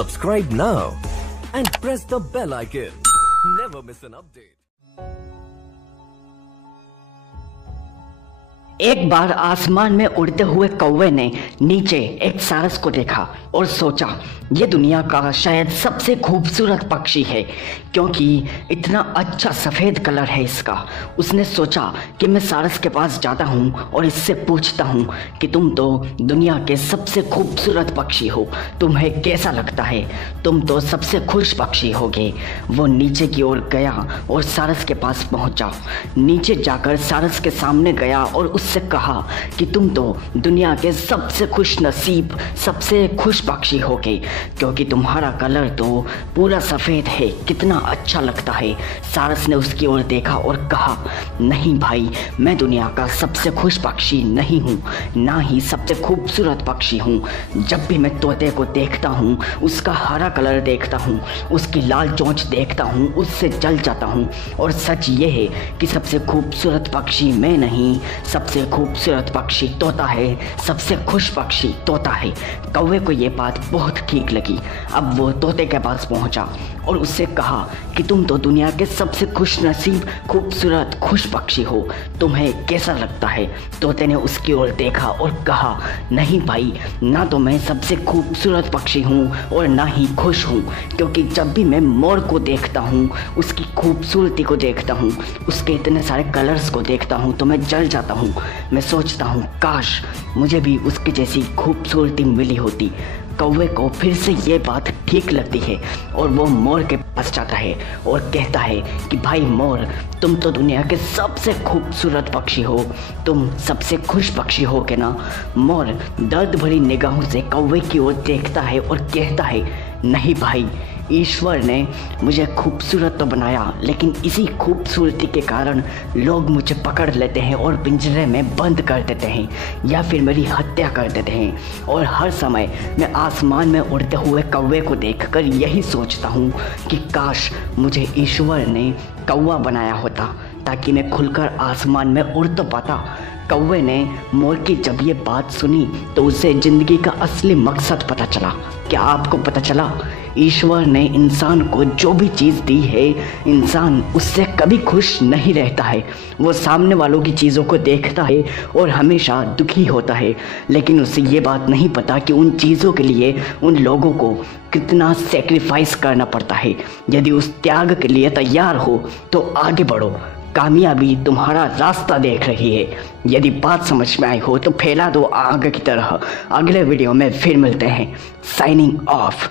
Subscribe now and press the bell icon. Never miss an update. एक बार आसमान में उड़ते हुए कौवे ने नीचे एक सारस को देखा और सोचा ये दुनिया का शायद सबसे खूबसूरत पक्षी है, क्योंकि इतना अच्छा सफ़ेद कलर है इसका। उसने सोचा कि मैं सारस के पास जाता हूँ और इससे पूछता हूँ कि तुम तो दुनिया के सबसे खूबसूरत पक्षी हो, तुम्हें कैसा लगता है, तुम तो सबसे खुश पक्षी होगे। वो नीचे की ओर गया और सारस के पास पहुँचा। नीचे जाकर सारस के सामने गया और उससे कहा कि तुम तो दुनिया के सबसे खुश नसीब, सबसे खुश पक्षी होगे, क्योंकि तुम्हारा कलर तो पूरा सफ़ेद है, कितना अच्छा लगता है। सारस ने उसकी ओर देखा और कहा, नहीं भाई, मैं दुनिया का सबसे खुश पक्षी नहीं हूँ, ना ही सबसे खूबसूरत पक्षी हूँ। जब भी मैं तोते को देखता हूँ, उसका हरा कलर देखता हूँ, उसकी लाल चोंच देखता हूँ, उससे जल जाता हूँ। और सच ये है कि सबसे खूबसूरत पक्षी मैं नहीं, सबसे खूबसूरत पक्षी तोता है, सबसे खुश पक्षी तोता है। कौवे को ये बात बहुत ठीक लगी। अब वो तोते के पास पहुंचा और उससे कहा कि तुम तो दुनिया के सबसे खुश नसीब, खूबसूरत, खुश पक्षी हो, तुम्हें कैसा लगता है। तोते ने उसकी ओर देखा और कहा, नहीं भाई, ना तो मैं सबसे खूबसूरत पक्षी हूँ और ना ही खुश हूँ, क्योंकि जब भी मैं मोर को देखता हूँ, उसकी खूबसूरती को देखता हूँ, उसके इतने सारे कलर्स को देखता हूँ तो मैं जल जाता हूँ। मैं सोचता हूँ काश मुझे भी उसकी जैसी खूबसूरती मिली होती। कौवे को फिर से ये बात ठीक लगती है और वो मोर के पास जाता है और कहता है कि भाई मोर, तुम तो दुनिया के सबसे खूबसूरत पक्षी हो, तुम सबसे खुश पक्षी हो के ना। मोर दर्द भरी निगाहों से कौवे की ओर देखता है और कहता है, नहीं भाई, ईश्वर ने मुझे खूबसूरत तो बनाया, लेकिन इसी खूबसूरती के कारण लोग मुझे पकड़ लेते हैं और पिंजरे में बंद कर देते हैं या फिर मेरी हत्या कर देते हैं। और हर समय मैं आसमान में उड़ते हुए कौवे को देखकर यही सोचता हूँ कि काश मुझे ईश्वर ने कौवा बनाया होता, ताकि मैं खुलकर आसमान में उड़ तो पाता। कौवे ने मोर की जब ये बात सुनी तो उसे ज़िंदगी का असली मकसद पता चला। क्या आपको पता चला? ईश्वर ने इंसान को जो भी चीज़ दी है, इंसान उससे कभी खुश नहीं रहता है। वो सामने वालों की चीज़ों को देखता है और हमेशा दुखी होता है, लेकिन उसे ये बात नहीं पता कि उन चीज़ों के लिए उन लोगों को कितना सेक्रीफाइस करना पड़ता है। यदि उस त्याग के लिए तैयार हो तो आगे बढ़ो, कामयाबी तुम्हारा रास्ता देख रही है। यदि बात समझ में आई हो तो फैला दो आग की तरह। अगले वीडियो में फिर मिलते हैं। Signing off.